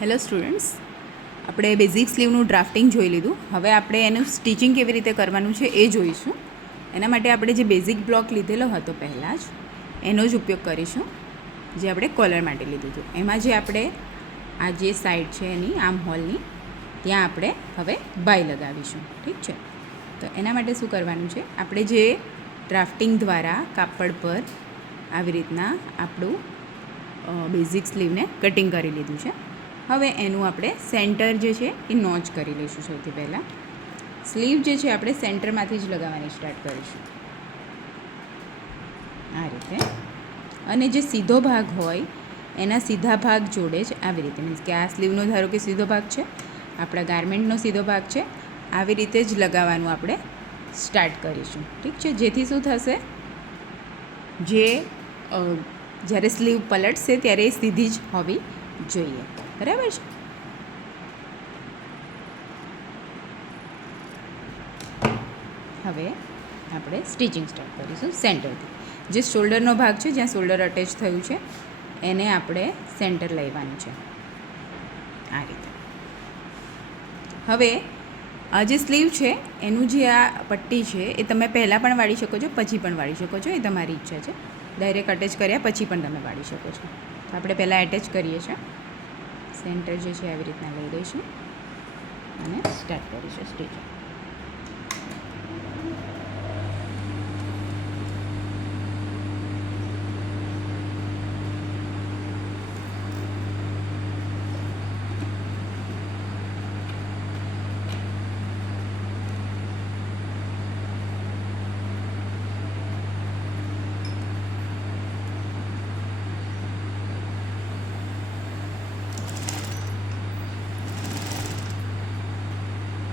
Hello students, આપણે basic સ્લીવનું drafting જોઈ લીધું. હવે આપણે એનું સ્ટિચિંગ કેવી રીતે કરવાનું છે એ જોઈશું. એના માટે આપણે જે બેઝિક બ્લોક લીધેલો હતો પહેલાં જ એનો જ ઉપયોગ કરીશું, જે આપણે કોલર માટે લીધું હતું. એમાં જે આપણે આ જે સાઈડ છે એની આર્મ હોલની ત્યાં આપણે હવે બાય લગાવીશું. ઠીક છે, તો એના માટે શું કરવાનું છે, આપણે જે ડ્રાફ્ટિંગ દ્વારા કાપડ પર આવી રીતના આપણું બેઝિક સ્લીવને કટિંગ કરી લીધું છે. હવે એનું આપણે સેન્ટર જે છે એ નોચ કરી લઈશું. સૌથી પહેલાં સ્લીવ જે છે આપણે સેન્ટરમાંથી જ લગાવવાની સ્ટાર્ટ કરીશું આ રીતે. અને જે સીધો ભાગ હોય એના સીધા ભાગ જોડે જ આવી રીતે, મીન્સ કે આ સ્લીવનો ધારો કે સીધો ભાગ છે, આપણા ગારમેન્ટનો સીધો ભાગ છે, આવી રીતે જ લગાવવાનું આપણે સ્ટાર્ટ કરીશું. ઠીક છે, જેથી શું થશે, જે જ્યારે સ્લીવ પલટશે ત્યારે એ સીધી જ હોવી જોઈએ. બરાબર છે. હવે આપણે સ્ટિચિંગ સ્ટાર્ટ કરીશું સેન્ટરથી. જે શોલ્ડરનો ભાગ છે, જ્યાં શોલ્ડર અટેચ થયું છે એને આપણે સેન્ટર લેવાનું છે આ રીતે. હવે આ જે સ્લીવ છે એનું જે આ પટ્ટી છે એ તમે પહેલાં પણ વાળી શકો છો, પછી પણ વાળી શકો છો, એ તમારી ઈચ્છા છે. ડાયરેક્ટ અટેચ કર્યા પછી પણ તમે વાળી શકો છો. તો આપણે પહેલાં એટેચ કરીએ છીએ. સેન્ટર જે છે આવી રીતના લઈ લઈશું અને સ્ટાર્ટ કરીશું સ્ટિચિંગ.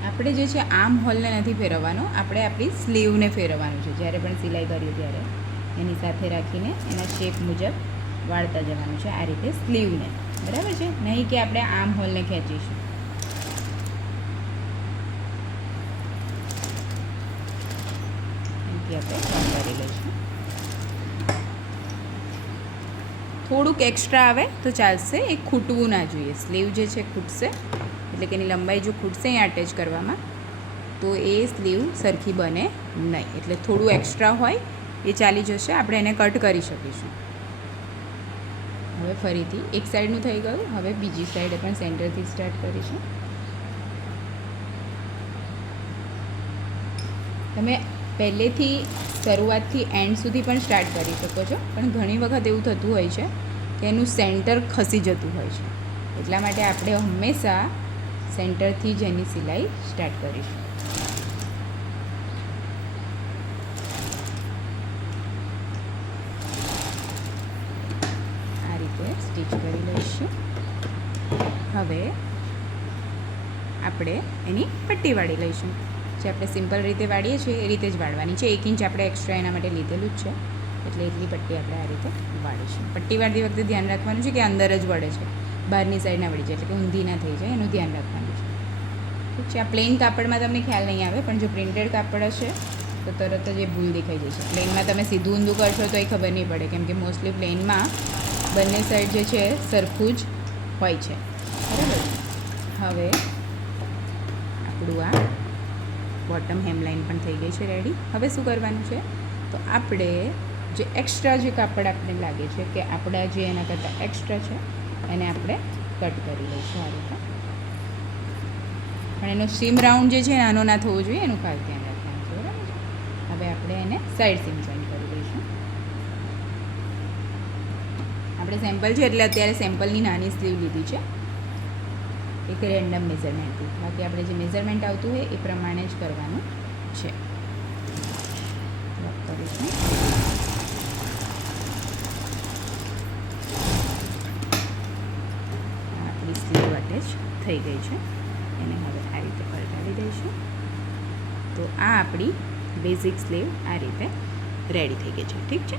આપણે જે છે આર્મ હોલને નથી ફેરવવાનો, આપણે આપણી સ્લીવને ફેરવવાનું છે. જ્યારે પણ સિલાઈ કરીએ ત્યારે એની સાથે રાખીને એના શેપ મુજબ વાળતા જવાનું છે આ રીતે સ્લીવને. બરાબર છે, નહીં કે આપણે આર્મ હોલને ખેંચીશું. એમથી આપણે કરી લઈશું. થોડુંક એક્સ્ટ્રા આવે તો ચાલશે, એ ખૂટવું ના જોઈએ. સ્લીવ જે છે ખૂટશે એટલે કે એની લંબાઈ જો ખૂટશે અહીંયા અટેચ કરવામાં તો એ સ્લીવ સરખી બને નહીં. એટલે થોડું એક્સ્ટ્રા હોય એ ચાલી જશે, આપણે એને કટ કરી શકીશું. હવે ફરીથી એક સાઈડનું થઈ ગયું, હવે બીજી સાઈડે પણ સેન્ટરથી સ્ટાર્ટ કરીશું. તમે પહેલેથી શરૂઆતથી એન્ડ સુધી પણ સ્ટાર્ટ કરી શકો છો, પણ ઘણી વખત એવું થતું હોય છે કે એનું સેન્ટર ખસી જતું હોય છે. એટલા માટે આપણે હંમેશા સેન્ટરથી જ એની સિલાઈ સ્ટાર્ટ કરીશું. આ રીતે સ્ટીચ કરી લઈશું. હવે આપણે એની પટ્ટી વાળી લઈશું. જે આપણે સિમ્પલ રીતે વાળીએ છીએ એ રીતે જ વાળવાની છે. 1 ઇંચ આપણે એક્સ્ટ્રા એના માટે લીધેલું જ છે, એટલે એટલી પટ્ટી આપણે આ રીતે વાળીશું. પટ્ટી વાળતી વખતે ધ્યાન રાખવાનું છે કે અંદર જ વળે છે, બહારની સાઈડ ના વળી જાય, એટલે કે ઊંધી ના થઈ જાય, એનું ધ્યાન રાખવાનું છે. ઠીક છે. આ પ્લેન કાપડમાં તમને ખ્યાલ નહીં આવે, પણ જો પ્રિન્ટેડ કાપડ હશે તો તરત જ એ ભૂલ દેખાઈ જશે. પ્લેનમાં તમે સીધું ઊંધું કરશો તો એ ખબર નહીં પડે, કેમ કે મોસ્ટલી પ્લેનમાં બંને સાઈડ જે છે સરખું જ હોય છે. બરાબર. હવે આપણું આ બોટમ હેમલાઇન પણ થઈ ગઈ છે રેડી. હવે શું કરવાનું છે, તો આપણે જે એક્સ્ટ્રા જે કાપડ આપણે લાગે છે કે આપણા જે એના કરતાં એક્સ્ટ્રા છે એને આપણે કટ કરી લઈશું આ રીતે. પણ એનો સીમ રાઉન્ડ જે છે નાનો ના થવો જોઈએ, એનું ખાસ ધ્યાન રાખવાનું છે. બરાબર છે. હવે આપણે એને સાઈડ સીમ જોઈન કરી દઈશું. આપણે સેમ્પલ છે એટલે અત્યારે સેમ્પલની નાની સ્લીવ લીધી છે, એક રેન્ડમ મેઝરમેન્ટથી. બાકી આપણે જે મેઝરમેન્ટ આવતું હોય એ પ્રમાણે જ કરવાનું છે. કરીશું. આપણી સ્લીવ અટેચ થઈ ગઈ છે, એને હવે આ રીતે પલટાવી દઈશું. તો આ આપણી બેઝિક સ્લીવ આ રીતે રેડી થઈ ગઈ છે. ઠીક છે.